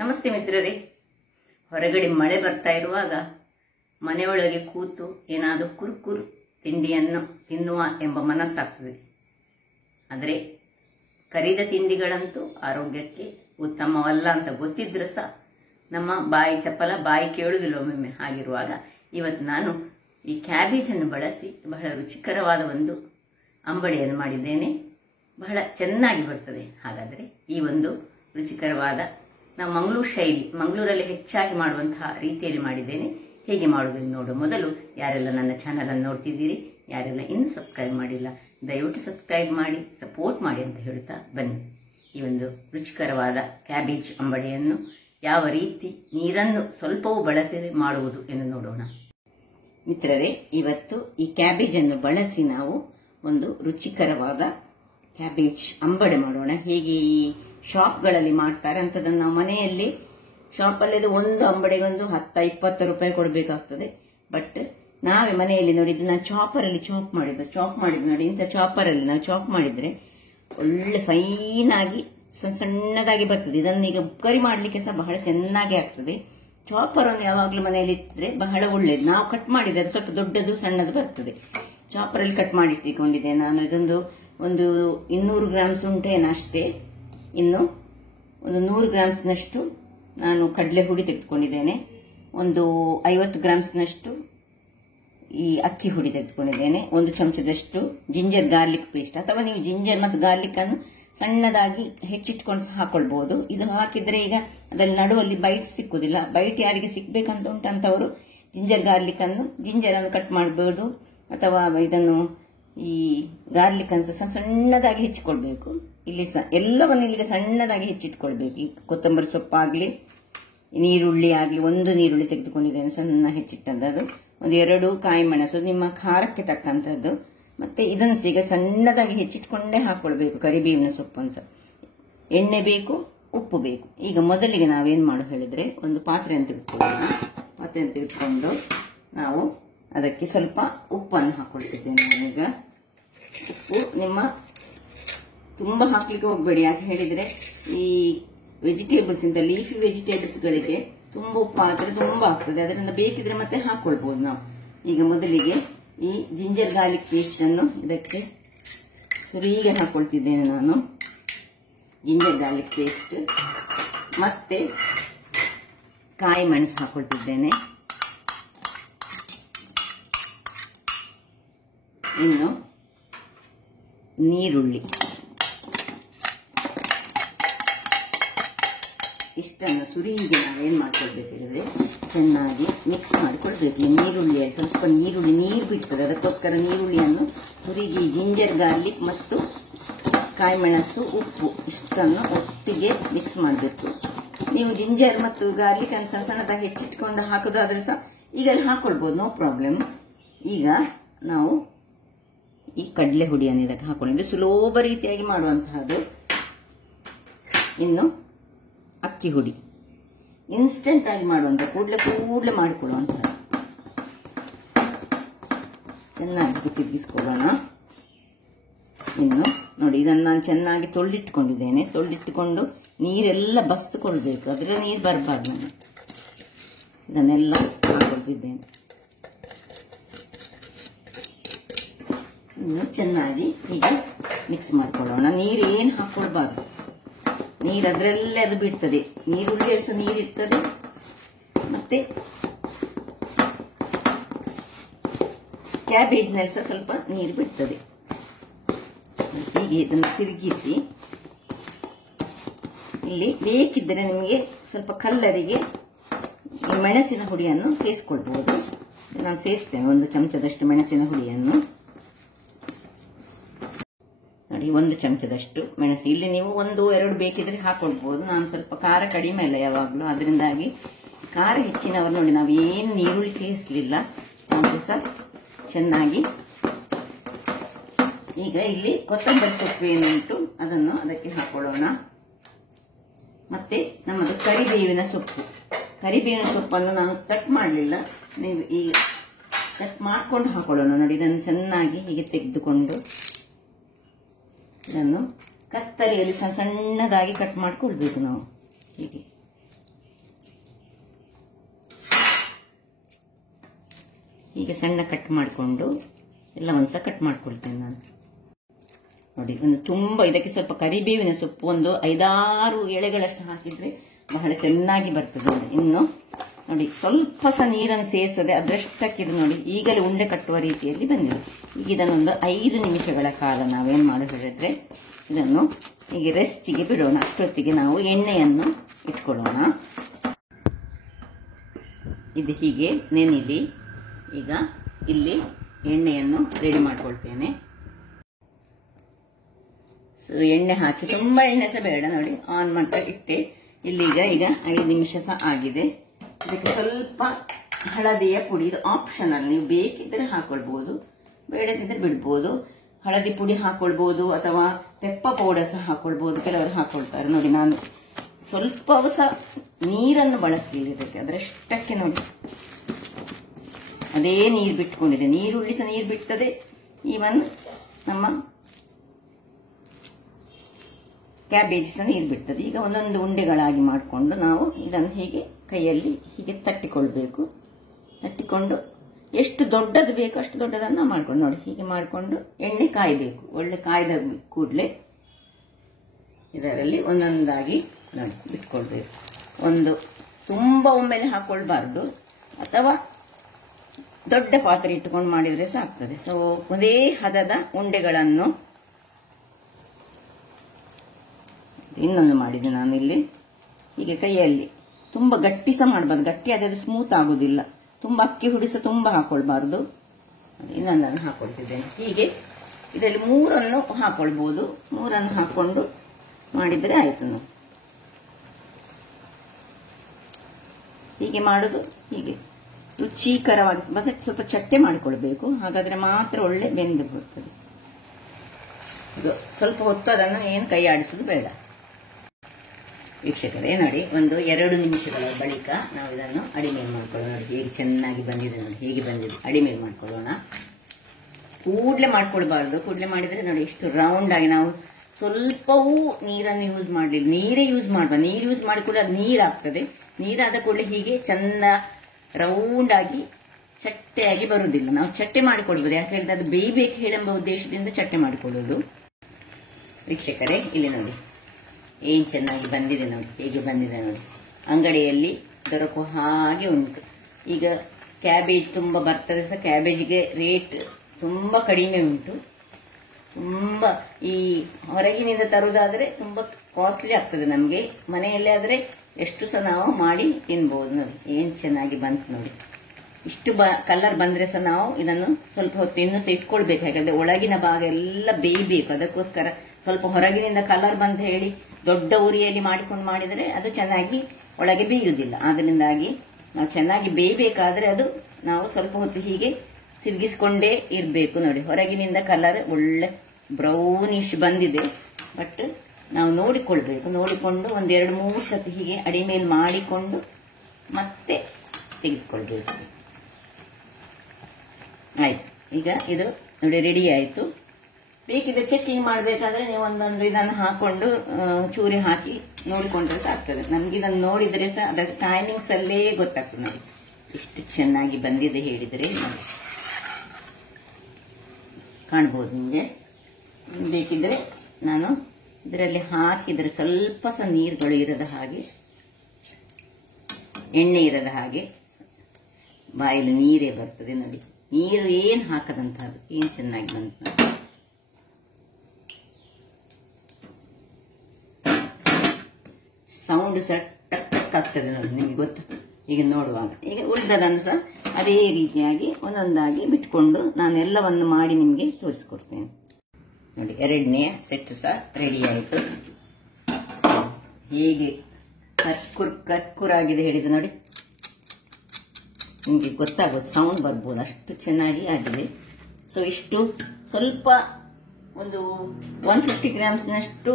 ನಮಸ್ತೆ ಮಿತ್ರರೇ. ಹೊರಗಡೆ ಮಳೆ ಬರ್ತಾ ಇರುವಾಗ ಮನೆಯೊಳಗೆ ಕೂತು ಏನಾದರೂ ಕುರುಕುರು ತಿಂಡಿಯನ್ನು ತಿನ್ನುವ ಎಂಬ ಮನಸ್ಸಾಗ್ತದೆ. ಆದರೆ ಕರಿದ ತಿಂಡಿಗಳಂತೂ ಆರೋಗ್ಯಕ್ಕೆ ಉತ್ತಮವಲ್ಲ ಅಂತ ಗೊತ್ತಿದ್ರೂ ಸಹ ನಮ್ಮ ಬಾಯಿ ಚಪಲ, ಬಾಯಿ ಕೇಳುವುದಿಲ್ಲ ಒಮ್ಮೊಮ್ಮೆ. ಹಾಗಿರುವಾಗ ಇವತ್ತು ನಾನು ಈ ಕ್ಯಾಬೇಜನ್ನು ಬಳಸಿ ಬಹಳ ರುಚಿಕರವಾದ ಒಂದು ಅಂಬಡಿಯನ್ನು ಮಾಡಿದ್ದೇನೆ. ಬಹಳ ಚೆನ್ನಾಗಿ ಬರ್ತದೆ. ಹಾಗಾದರೆ ಈ ಒಂದು ರುಚಿಕರವಾದ ನಾವು ಮಂಗಳೂರಲ್ಲಿ ಹೆಚ್ಚಾಗಿ ಮಾಡುವಂತಹ ರೀತಿಯಲ್ಲಿ ಮಾಡಿದ್ದೇನೆ. ಹೇಗೆ ಮಾಡುವುದನ್ನು ನೋಡುವ ಮೊದಲು ಯಾರೆಲ್ಲ ನನ್ನ ಚಾನಲನ್ನು ನೋಡ್ತಿದ್ದೀರಿ, ಯಾರೆಲ್ಲ ಇನ್ನೂ ಸಬ್ಸ್ಕ್ರೈಬ್ ಮಾಡಿಲ್ಲ, ದಯವಿಟ್ಟು ಸಬ್ಸ್ಕ್ರೈಬ್ ಮಾಡಿ ಸಪೋರ್ಟ್ ಮಾಡಿ ಅಂತ ಹೇಳ್ತಾ ಬನ್ನಿ. ಈ ಒಂದು ರುಚಿಕರವಾದ ಕ್ಯಾಬೇಜ್ ಅಂಬಡಿಯನ್ನು ಯಾವ ರೀತಿ ನೀರನ್ನು ಸ್ವಲ್ಪವೂ ಬಳಸದೆ ಮಾಡುವುದು ಎಂದು ನೋಡೋಣ. ಮಿತ್ರರೇ, ಇವತ್ತು ಈ ಕ್ಯಾಬೇಜನ್ನು ಬಳಸಿ ನಾವು ಒಂದು ರುಚಿಕರವಾದ ಕ್ಯಾಬೇಜ್ ಅಂಬಡೆ ಮಾಡೋಣ. ಹೇಗೆ ಈ ಶಾಪ್ಗಳಲ್ಲಿ ಮಾಡ್ತಾರೆ ಅಂತದನ್ನು ನಾವು ಮನೆಯಲ್ಲಿ ಶಾಪಲ್ಲಿ ಒಂದು ಅಂಬಡೆಗೆ ಒಂದು 10-20 ರೂಪಾಯಿ ಕೊಡಬೇಕಾಗ್ತದೆ. ಬಟ್ ನಾವೇ ಮನೆಯಲ್ಲಿ ನೋಡಿದ್ದು, ನಾನು ಚಾಪರಲ್ಲಿ ಚಾಪ್ ಮಾಡಿದ್ದು ನೋಡಿ. ಇಂಥ ಚಾಪರಲ್ಲಿ ನಾವು ಚಾಪ್ ಮಾಡಿದ್ರೆ ಒಳ್ಳೆ ಫೈನ್ ಆಗಿ ಸಣ್ಣದಾಗಿ ಬರ್ತದೆ. ಇದನ್ನು ಈಗ ಕರಿ ಮಾಡ್ಲಿಕ್ಕೆ ಸಹ ಬಹಳ ಚೆನ್ನಾಗಿ ಆಗ್ತದೆ. ಚಾಪರನ್ನು ಯಾವಾಗಲೂ ಮನೆಯಲ್ಲಿ ಇಟ್ಟರೆ ಬಹಳ ಒಳ್ಳೇದು. ನಾವು ಕಟ್ ಮಾಡಿದ್ರೆ ಅದು ಸ್ವಲ್ಪ ದೊಡ್ಡದು ಸಣ್ಣದು ಬರ್ತದೆ. ಚಾಪರಲ್ಲಿ ಕಟ್ ಮಾಡಿ ಇಟ್ಕೊಂಡಿದ್ದೆ ನಾನು. ಇದೊಂದು 200 ಗ್ರಾಮ್ಸ್ ಉಂಟೇನಷ್ಟೇ. ಇನ್ನು ಒಂದು 100 ಗ್ರಾಮ್ಸ್ನಷ್ಟು ನಾನು ಕಡಲೆ ಹುಡಿ ತೆಗೆದುಕೊಂಡಿದ್ದೇನೆ. ಒಂದು 50 ಗ್ರಾಮ್ಸ್ನಷ್ಟು ಈ ಅಕ್ಕಿ ಹುಡಿ ತೆಗೆದುಕೊಂಡಿದ್ದೇನೆ. 1 ಚಮಚದಷ್ಟು ಜಿಂಜರ್ ಗಾರ್ಲಿಕ್ ಪೇಸ್ಟ್, ಅಥವಾ ನೀವು ಜಿಂಜರ್ ಮತ್ತು ಗಾರ್ಲಿಕ್ ಅನ್ನು ಸಣ್ಣದಾಗಿ ಹೆಚ್ಚಿಟ್ಕೊಂಡು ಸಹ ಹಾಕೊಳ್ಬಹುದು. ಇದು ಹಾಕಿದ್ರೆ ಈಗ ಅದರಲ್ಲಿ ನಡುವಲ್ಲಿ ಬೈಟ್ ಸಿಕ್ಕುದಿಲ್ಲ. ಬೈಟ್ ಯಾರಿಗೆ ಸಿಕ್ಬೇಕಂತ ಉಂಟಂತವರು ಜಿಂಜರ್ ಅನ್ನು ಕಟ್ ಮಾಡಬಹುದು, ಅಥವಾ ಇದನ್ನು ಈ ಗಾರ್ಲಿಕ್ ಅನ್ನು ಸಣ್ಣದಾಗಿ ಹೆಚ್ಚಿಕೊಳ್ಬೇಕು. ಇಲ್ಲಿ ಎಲ್ಲವನ್ನು ಇಲ್ಲಿಗೆ ಸಣ್ಣದಾಗಿ ಹೆಚ್ಚಿಟ್ಕೊಳ್ಬೇಕು. ಈ ಕೊತ್ತಂಬರಿ ಸೊಪ್ಪಾಗ್ಲಿ, ನೀರುಳ್ಳಿ ಆಗ್ಲಿ, 1 ನೀರುಳ್ಳಿ ತೆಗೆದುಕೊಂಡಿದ್ದೇನೆ ಸಣ್ಣ ಹೆಚ್ಚಿಟ್ಟದ್ದು. ಒಂದು 2 ಕಾಯಿ ಮೆಣಸು ನಿಮ್ಮ ಖಾರಕ್ಕೆ ತಕ್ಕಂಥದ್ದು. ಮತ್ತೆ ಇದನ್ನು ಈಗ ಸಣ್ಣದಾಗಿ ಹೆಚ್ಚಿಟ್ಕೊಂಡೇ ಹಾಕೊಳ್ಬೇಕು. ಕರಿಬೇವಿನ ಸೊಪ್ಪನ್ನು ಸಹ. ಎಣ್ಣೆ ಬೇಕು, ಉಪ್ಪು ಬೇಕು. ಈಗ ಮೊದಲಿಗೆ ನಾವೇನ್ ಮಾಡು ಹೇಳಿದ್ರೆ, ಒಂದು ಪಾತ್ರೆಯನ್ನು ತೆಗೆದುಕೊಂಡು ನಾವು ಅದಕ್ಕೆ ಸ್ವಲ್ಪ ಉಪ್ಪನ್ನು ಹಾಕೊಳ್ತಿದ್ದೇನೆ. ನಾನೀಗ ಉಪ್ಪು ನಿಮ್ಮ ತುಂಬಾ ಹಾಕ್ಲಿಕ್ಕೆ ಹೋಗ್ಬೇಡಿ. ಯಾಕೆ ಹೇಳಿದ್ರೆ ಈ ವೆಜಿಟೇಬಲ್ಸ್ ಇಂದ ಲೀಫಿ ವೆಜಿಟೇಬಲ್ಸ್ಗಳಿಗೆ ತುಂಬಾ ಉಪ್ಪು ಹಾಕಿದ್ರೆ ತುಂಬಾ ಆಗ್ತದೆ. ಅದರಿಂದ ಬೇಕಿದ್ರೆ ಮತ್ತೆ ಹಾಕೊಳ್ಬಹುದು ನಾವು. ಈಗ ಮೊದಲಿಗೆ ಈ ಜಿಂಜರ್ ಗಾರ್ಲಿಕ್ ಪೇಸ್ಟ್ ಅನ್ನು ಇದಕ್ಕೆ ಸುರಿಗೆ ಹಾಕೊಳ್ತಿದ್ದೇನೆ ನಾನು. ಜಿಂಜರ್ ಗಾರ್ಲಿಕ್ ಪೇಸ್ಟ್ ಮತ್ತೆ ಕಾಯಿ ಮೆಣಸು ಹಾಕೊಳ್ತಿದ್ದೇನೆ. ಇನ್ನು ನೀರುಳ್ಳಿ ಇಷ್ಟನ್ನು ಸುರಿಗೆ ನಾವೇನ್ ಮಾಡ್ಕೊಳ್ಬೇಕು ಹೇಳಿದ್ರೆ ಚೆನ್ನಾಗಿ ಮಿಕ್ಸ್ ಮಾಡಿಕೊಳ್ಬೇಕು. ಈ ನೀರುಳ್ಳಿಯಲ್ಲಿ ಸ್ವಲ್ಪ ನೀರು ಬಿಡ್ತದೆ, ಅದಕ್ಕೋಸ್ಕರ ನೀರುಳ್ಳಿಯನ್ನು ಸುರಿಗೆ ಜಿಂಜರ್ ಗಾರ್ಲಿಕ್ ಮತ್ತು ಕಾಯಿ ಮೆಣಸು, ಉಪ್ಪು ಇಷ್ಟನ್ನು ಒಟ್ಟಿಗೆ ಮಿಕ್ಸ್ ಮಾಡಬೇಕು. ನೀವು ಜಿಂಜರ್ ಮತ್ತು ಗಾರ್ಲಿಕ್ ಅನ್ನು ಸಣ್ಣದಾಗಿ ಹೆಚ್ಚಿಟ್ಕೊಂಡು ಹಾಕೋದಾದ್ರೆ ಸಹ ಈಗಲ್ಲಿ ಹಾಕೊಳ್ಬಹುದು, ನೋ ಪ್ರಾಬ್ಲಮ್. ಈಗ ನಾವು ಈ ಕಡಲೆ ಹುಡಿಯನ್ನು ಇದಕ್ಕೆ ಹಾಕೊಂಡಿದ್ದು ಸುಲಭ ರೀತಿಯಾಗಿ ಮಾಡುವಂತಹದ್ದು. ಇನ್ನು ಅಕ್ಕಿ ಹುಡಿ ಇನ್ಸ್ಟೆಂಟ್ ಆಗಿ ಮಾಡುವಂತ, ಕೂಡಲೇ ಮಾಡಿಕೊಳ್ಳುವಂತಹ. ಚೆನ್ನಾಗಿ ತಿರುಗಿಸ್ಕೊಳ್ಳೋಣ. ಇನ್ನು ನೋಡಿ, ಇದನ್ನು ನಾನು ಚೆನ್ನಾಗಿ ತೊಳೆದಿಟ್ಟುಕೊಂಡು ನೀರೆಲ್ಲ ಬಸ್ದುಕೊಳ್ಬೇಕು. ಅದರ ನೀರು ಬರಬಾರ್ದು. ನಾನು ಇದನ್ನೆಲ್ಲ ಹಾಕೊಳ್ತಿದ್ದೇನೆ. ಇನ್ನು ಚೆನ್ನಾಗಿ ಈಗ ಮಿಕ್ಸ್ ಮಾಡ್ಕೊಳ್ಳೋಣ. ನೀರು ಏನು ಹಾಕೊಳ್ಬಾರ್ದು. ನೀರು ಅದರಲ್ಲೇ ಅದು ಬಿಡ್ತದೆ. ನೀರುಳ್ಳಿಯಲ್ಲಿ ಸಹ ನೀರಿರ್ತದೆ, ಮತ್ತೆ ಕ್ಯಾಬೇಜ್ನಲ್ಲಿ ಸಹ ಸ್ವಲ್ಪ ನೀರು ಬಿಡ್ತದೆ. ಹೀಗೆ ಇದನ್ನು ತಿರುಗಿಸಿ, ಇಲ್ಲಿ ಬೇಕಿದ್ದರೆ ನಿಮಗೆ ಸ್ವಲ್ಪ ಕಲ್ಲರಿಗೆ ಮೆಣಸಿನ ಹುಡಿಯನ್ನು ಸೇರಿಸ್ಕೊಳ್ಬಹುದು. ನಾನು ಸೇರಿಸ್ತೇನೆ 1 ಚಮಚದಷ್ಟು ಮೆಣಸಿನ ಹುಡಿಯನ್ನು. ನೋಡಿ, 1 ಚಮಚದಷ್ಟು ಮೆಣಸು. ಇಲ್ಲಿ ನೀವು 1-2 ಬೇಕಿದ್ರೆ ಹಾಕೊಳ್ಬಹುದು. ನಾನು ಸ್ವಲ್ಪ ಖಾರ ಕಡಿಮೆ ಇಲ್ಲ ಯಾವಾಗಲೂ, ಅದರಿಂದಾಗಿ ಖಾರ ಹೆಚ್ಚಿನವರು ನೋಡಿ ನಾವು ಏನು ನೀರುಳ್ಳಿ ಸೇರಿಸಲಿಲ್ಲ. ನಾವು ಸಹ ಚೆನ್ನಾಗಿ ಈಗ ಇಲ್ಲಿ ಕೊತ್ತಂಬರಿ ಸೊಪ್ಪು ಏನುಂಟು ಅದನ್ನು ಅದಕ್ಕೆ ಹಾಕೊಳ್ಳೋಣ. ಮತ್ತೆ ನಮ್ಮದು ಕರಿಬೇವಿನ ಸೊಪ್ಪನ್ನು ನಾನು ಕಟ್ ಮಾಡಲಿಲ್ಲ, ನೀವು ಈಗ ಕಟ್ ಮಾಡ್ಕೊಂಡು ಹಾಕೊಳ್ಳೋಣ. ನೋಡಿ, ಇದನ್ನು ಚೆನ್ನಾಗಿ ಹೀಗೆ ತೆಗೆದುಕೊಂಡು ಇದನ್ನು ಕತ್ತರಿಯಲ್ಲಿ ಸಣ್ಣದಾಗಿ ಕಟ್ ಮಾಡ್ಕೊಳ್ಬೇಕು ನಾವು. ಹೀಗೆ ಹೀಗೆ ಸಣ್ಣ ಕಟ್ ಮಾಡಿಕೊಂಡು ಎಲ್ಲವನ್ನು ಸಹ ಕಟ್ ಮಾಡ್ಕೊಳ್ತೇನೆ ನಾನು. ನೋಡಿ, ಒಂದು ತುಂಬ ಇದಕ್ಕೆ ಸ್ವಲ್ಪ ಕರಿಬೇವಿನ ಸೊಪ್ಪು ಒಂದು 5-6 ಎಳೆಗಳಷ್ಟು ಹಾಕಿದ್ರೆ ಬಹಳ ಚೆನ್ನಾಗಿ ಬರ್ತದೆ ನೋಡಿ. ಇನ್ನು ನೋಡಿ, ಸ್ವಲ್ಪ ಸಹ ನೀರನ್ನು ಸೇರಿಸದೆ ಅದರಷ್ಟಕ್ಕೆ ಇದು ನೋಡಿ ಈಗಲೇ ಉಂಡೆ ಕಟ್ಟುವ ರೀತಿಯಲ್ಲಿ ಬಂದಿದೆ. ಈಗ ಇದನ್ನೊಂದು 5 ನಿಮಿಷಗಳ ಕಾಲ ನಾವೇನು ಮಾಡೋದು ಹೇಳಿದ್ರೆ ಇದನ್ನು ಹೀಗೆ ರೆಸ್ಟಿಗೆ ಬಿಡೋಣ. ಅಷ್ಟೊತ್ತಿಗೆ ನಾವು ಎಣ್ಣೆಯನ್ನು ಇಟ್ಕೊಳ್ಳೋಣ. ಇದು ಹೀಗೆ ನೆನಿಲಿ. ಈಗ ಇಲ್ಲಿ ಎಣ್ಣೆಯನ್ನು ರೆಡಿ ಮಾಡ್ಕೊಳ್ತೇನೆ. ಸೊ ಎಣ್ಣೆ ಹಾಕಿ ತುಂಬ ಎಣ್ಣೆ ಸಹ ಬೇಡ ನೋಡಿ, ಆನ್ ಮಾಡ್ತಾ ಇಟ್ಟೆ. ಇಲ್ಲೀಗ 5 ನಿಮಿಷ ಸಹ ಆಗಿದೆ. ಇದಕ್ಕೆ ಸ್ವಲ್ಪ ಹಳದಿಯ ಪುಡಿ, ಇದು ಆಪ್ಷನಲ್, ನೀವು ಬೇಕಿದ್ರೆ ಹಾಕೊಳ್ಬಹುದು, ಬೇಡದಿದ್ರೆ ಬಿಡ್ಬೋದು. ಹಳದಿ ಪುಡಿ ಹಾಕೊಳ್ಬಹುದು ಅಥವಾ ಪೆಪ್ಪರ್ ಪೌಡರ್ ಸಹ ಹಾಕೊಳ್ಬಹುದು, ಕೆಲವರು ಹಾಕೊಳ್ತಾರೆ. ನೋಡಿ, ನಾನು ಸ್ವಲ್ಪವೂ ಸಹ ನೀರನ್ನು ಬಳಸಲಿಲ್ಲ ಇದಕ್ಕೆ, ಅದರಷ್ಟಕ್ಕೆ ನೋಡಿ ಅದೇ ನೀರು ಬಿಟ್ಕೊಂಡಿದೆ. ನೀರುಳ್ಳಿ ಸಹ ನೀರು ಬಿಡ್ತದೆ, ಈವನ್ ನಮ್ಮ ಕ್ಯಾಬೇಜ್ ಸಹ ನೀರು ಬಿಡ್ತದೆ. ಈಗ ಒಂದೊಂದು ಉಂಡೆಗಳಾಗಿ ಮಾಡಿಕೊಂಡು ನಾವು ಇದನ್ನು ಹೀಗೆ ಕೈಯಲ್ಲಿ ಹೀಗೆ ತಟ್ಟಿಕೊಳ್ಬೇಕು. ತಟ್ಟಿಕೊಂಡು ಎಷ್ಟು ದೊಡ್ಡದು ಬೇಕು ಅಷ್ಟು ದೊಡ್ಡದನ್ನು ಮಾಡ್ಕೊಂಡು ನೋಡಿ ಹೀಗೆ ಮಾಡಿಕೊಂಡು ಎಣ್ಣೆ ಕಾಯಬೇಕು. ಒಳ್ಳೆ ಕಾಯ್ದ ಕೂಡಲೇ ಇದರಲ್ಲಿ ಒಂದೊಂದಾಗಿ ನೋಡಿ ಬಿಟ್ಕೊಳ್ಬೇಕು. ಒಂದು ತುಂಬ ಒಮ್ಮೆಲೆ ಹಾಕೊಳ್ಬಾರ್ದು, ಅಥವಾ ದೊಡ್ಡ ಪಾತ್ರೆ ಇಟ್ಟುಕೊಂಡು ಮಾಡಿದರೆ ಸಹ ಆಗ್ತದೆ. ಸೊ ಒಂದೇ ಹದದ ಉಂಡೆಗಳನ್ನು ಇನ್ನೊಂದು ಮಾಡಿದೆ ನಾನು ಇಲ್ಲಿ. ಹೀಗೆ ಕೈಯಲ್ಲಿ ತುಂಬ ಗಟ್ಟಿ ಸಹ ಮಾಡಬಾರ್ದು, ಗಟ್ಟಿ ಆದ್ರೆ ಸ್ಮೂತ್ ಆಗುದಿಲ್ಲ. ತುಂಬ ಅಕ್ಕಿ ಹುಡಿ ಸಹ ತುಂಬ ಹಾಕೊಳ್ಬಾರ್ದು. ಇನ್ನೊಂದನ್ನು ಹಾಕೊಳ್ತಿದ್ದೇನೆ. ಹೀಗೆ ಇದರಲ್ಲಿ 3 ಹಾಕೊಳ್ಬಹುದು. 3 ಹಾಕೊಂಡು ಮಾಡಿದರೆ ಆಯ್ತು. ನಾವು ಹೀಗೆ ಮಾಡುದು, ಹೀಗೆ ರುಚಿಕರವಾಗಿ. ಮತ್ತೆ ಸ್ವಲ್ಪ ಚಟ್ಟೆ ಮಾಡಿಕೊಳ್ಬೇಕು, ಹಾಗಾದ್ರೆ ಮಾತ್ರ ಒಳ್ಳೆ ಬೆಂದು ಬರ್ತದೆ. ಇದು ಸ್ವಲ್ಪ ಹೊತ್ತು ಅದನ್ನು ಏನು ಕೈ ಆಡಿಸುದು ಬೇಡ. ವೀಕ್ಷಕರೇ ನೋಡಿ, ಒಂದು 2 ನಿಮಿಷಗಳ ಬಳಿಕ ನಾವು ಇದನ್ನು ಅಡಿಮೇಲ್ ಮಾಡ್ಕೊಳ್ಳೋಣ. ನೋಡಿ ಹೇಗೆ ಚೆನ್ನಾಗಿ ಬಂದಿದೆ ನೋಡಿ, ಹೇಗೆ ಬಂದಿದೆ. ಅಡಿಮೇಲ್ ಮಾಡ್ಕೊಳ್ಳೋಣ. ಕೂಡ್ಲೆ ಮಾಡ್ಕೊಳ್ಬಾರ್ದು, ಕೂಡ್ಲೆ ಮಾಡಿದ್ರೆ ನೋಡಿ ಇಷ್ಟು ರೌಂಡ್ ಆಗಿ. ನಾವು ಸ್ವಲ್ಪವೂ ನೀರನ್ನು ಯೂಸ್ ಮಾಡಲಿಲ್ಲ, ನೀರೇ ಯೂಸ್ ಮಾಡುವ. ನೀರು ಯೂಸ್ ಮಾಡಿ ಕೂಡ ಅದು ನೀರಾಗ್ತದೆ. ನೀರಾದ ಕೂಡಲೇ ಹೀಗೆ ಚಂದ ರೌಂಡ್ ಆಗಿ ಚಟ್ಟೆಯಾಗಿ ಬರುವುದಿಲ್ಲ. ನಾವು ಚಟ್ಟೆ ಮಾಡಿಕೊಳ್ಬಹುದು, ಯಾಕೆ ಹೇಳಿದ್ರೆ ಅದು ಬೇಯಬೇಕು ಹೇಳೆಂಬ ಉದ್ದೇಶದಿಂದ ಚಟ್ಟೆ ಮಾಡಿಕೊಳ್ಳೋದು. ವೀಕ್ಷಕರೇ ಇಲ್ಲಿ ನೋಡಿ ಏನ್ ಚೆನ್ನಾಗಿ ಬಂದಿದೆ ನೋಡಿ, ಹೇಗೆ ಬಂದಿದೆ ನೋಡಿ. ಅಂಗಡಿಯಲ್ಲಿ ದೊರಕುವ ಹಾಗೆ ಉಂಟು. ಈಗ ಕ್ಯಾಬೇಜ್ ತುಂಬ ಬರ್ತದೆ ಸಹ, ಕ್ಯಾಬೇಜ್ಗೆ ರೇಟ್ ತುಂಬ ಕಡಿಮೆ ಉಂಟು. ತುಂಬ ಈ ಹೊರಗಿನಿಂದ ತರುವುದಾದ್ರೆ ತುಂಬ ಕಾಸ್ಟ್ಲಿ ಆಗ್ತದೆ ನಮಗೆ. ಮನೆಯಲ್ಲೇ ಆದ್ರೆ ಎಷ್ಟು ಸಹ ನಾವು ಮಾಡಿ ತಿನ್ಬಹುದು. ನೋಡಿ ಏನ್ ಚೆನ್ನಾಗಿ ಬಂತು ನೋಡಿ. ಇಷ್ಟು ಕಲರ್ ಬಂದ್ರೆ ಸಹ ನಾವು ಇದನ್ನು ಸ್ವಲ್ಪ ಹೊತ್ತು ಇನ್ನೂ ಸಹ ಇಟ್ಕೊಳ್ಬೇಕು, ಯಾಕಂದ್ರೆ ಒಳಗಿನ ಭಾಗ ಎಲ್ಲ ಬೇಯಬೇಕು. ಅದಕ್ಕೋಸ್ಕರ ಸ್ವಲ್ಪ ಹೊರಗಿನಿಂದ ಕಲರ್ ಬಂದು ಹೇಳಿ ದೊಡ್ಡ ಉರಿಯಲ್ಲಿ ಮಾಡಿಕೊಂಡು ಮಾಡಿದರೆ ಅದು ಚೆನ್ನಾಗಿ ಒಳಗೆ ಬೇಯುವುದಿಲ್ಲ. ಆದ್ದರಿಂದಾಗಿ ನಾವು ಚೆನ್ನಾಗಿ ಬೇಯಬೇಕಾದ್ರೆ ಅದು ನಾವು ಸ್ವಲ್ಪ ಹೊತ್ತು ಹೀಗೆ ತಿರುಗಿಸಿಕೊಂಡೇ ಇರಬೇಕು. ನೋಡಿ ಹೊರಗಿನಿಂದ ಕಲರ್ ಒಳ್ಳೆ ಬ್ರೌನಿಶ್ ಬಂದಿದೆ, ಬಟ್ ನಾವು ನೋಡಿಕೊಳ್ಬೇಕು. ನೋಡಿಕೊಂಡು 1-2-3 ಸತಿ ಹೀಗೆ ಅಡಿಮೇಲ್ ಮಾಡಿಕೊಂಡು ಮತ್ತೆ ತೆಗೆದುಕೊಳ್ಬೇಕು. ಆಯ್ತು, ಈಗ ಇದು ನೋಡಿ ರೆಡಿ ಆಯ್ತು. ಬೇಕಿದ್ರೆ ಚೆಕ್ಕಿಂಗ್ ಮಾಡಬೇಕಾದ್ರೆ ನೀವು ಒಂದೊಂದು ಇದನ್ನು ಹಾಕೊಂಡು ಚೂರಿ ಹಾಕಿ ನೋಡಿಕೊಂಡ್ರೆ ಸಾಕ್ತದೆ. ನಮ್ಗೆ ಇದನ್ನು ನೋಡಿದ್ರೆ ಸಹ ಅದರ ಟೈಮಿಂಗ್ಸ್ ಅಲ್ಲೇ ಗೊತ್ತಾಗ್ತದೆ. ನೋಡಿ ಎಷ್ಟು ಚೆನ್ನಾಗಿ ಬಂದಿದೆ ಹೇಳಿದರೆ ಕಾಣ್ಬೋದು ನಿಮಗೆ. ಬೇಕಿದ್ರೆ ನಾನು ಇದರಲ್ಲಿ ಹಾಕಿದರೆ ಸ್ವಲ್ಪ ಸಹ ನೀರುಗಳು ಇರದ ಹಾಗೆ, ಎಣ್ಣೆ ಇರದ ಹಾಗೆ ಬಾಯಲ್ಲಿ ನೀರೇ ಬರ್ತದೆ. ನೋಡಿ ನೀರು ಏನು ಹಾಕದಂತಹದ್ದು ಏನು ಚೆನ್ನಾಗಿ ಬಂತು. ಸೌಂಡ್ ಸಹ ಟಕ್ ಟಕ್ ಆಗ್ತದೆ ನೋಡಿ, ನಿಮಗೆ ಗೊತ್ತು ಈಗ ನೋಡುವಾಗ. ಈಗ ಉಳಿದದನ್ನು ಸಹ ಅದೇ ರೀತಿಯಾಗಿ ಒಂದೊಂದಾಗಿ ಬಿಟ್ಕೊಂಡು ನಾನು ಎಲ್ಲವನ್ನು ಮಾಡಿ ನಿಮಗೆ ತೋರಿಸ್ಕೊಡ್ತೇನೆ. ನೋಡಿ 2ನೇ ಸೆಟ್ ಸಹ ರೆಡಿ ಆಯಿತು. ಹೇಗೆ ಕರ್ಕುರಾಗಿದೆ ಹೇಳಿದೆ ನೋಡಿ, ನಿಮಗೆ ಗೊತ್ತಾಗೋದು, ಸೌಂಡ್ ಬರ್ಬೋದು, ಅಷ್ಟು ಚೆನ್ನಾಗಿ ಆಗಿದೆ. ಸೊ ಇಷ್ಟು ಸ್ವಲ್ಪ ಒಂದು 150 ಗ್ರಾಮ್ಸ್ನಷ್ಟು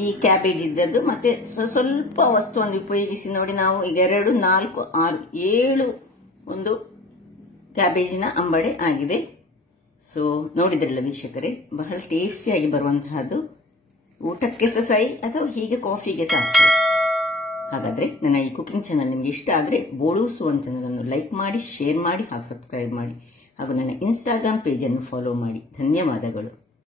ಈ ಕ್ಯಾಬೇಜ್ ಇದ್ದದ್ದು, ಮತ್ತೆ ಸ್ವಲ್ಪ ವಸ್ತುವನ್ನು ಉಪಯೋಗಿಸಿ ನೋಡಿ ನಾವು ಈಗ 2, 4, 6, 7 ಒಂದು ಕ್ಯಾಬೇಜಿನ ಅಂಬಡೆ ಆಗಿದೆ. ಸೊ ನೋಡಿದ್ರಲ್ಲ ವೀಕ್ಷಕರೇ, ಬಹಳ ಟೇಸ್ಟಿಯಾಗಿ ಬರುವಂತಹದ್ದು. ಊಟಕ್ಕೆ ಸಹ ಸೈ ಅಥವಾ ಹೀಗೆ ಕಾಫಿಗೆ ಸಹ ಆಗ್ತದೆ. ಹಾಗಾದರೆ ನನ್ನ ಈ ಕುಕಿಂಗ್ ಚಾನಲ್ ನಿಮಗೆ ಇಷ್ಟ ಆದರೆ ಬೋಳು ಸುವರ್ಣ ಚಾನಲನ್ನು ಲೈಕ್ ಮಾಡಿ, ಶೇರ್ ಮಾಡಿ ಹಾಗೂ ಸಬ್ಸ್ಕ್ರೈಬ್ ಮಾಡಿ ಹಾಗೂ ನನ್ನ ಇನ್ಸ್ಟಾಗ್ರಾಮ್ ಪೇಜನ್ನು ಫಾಲೋ ಮಾಡಿ. ಧನ್ಯವಾದಗಳು.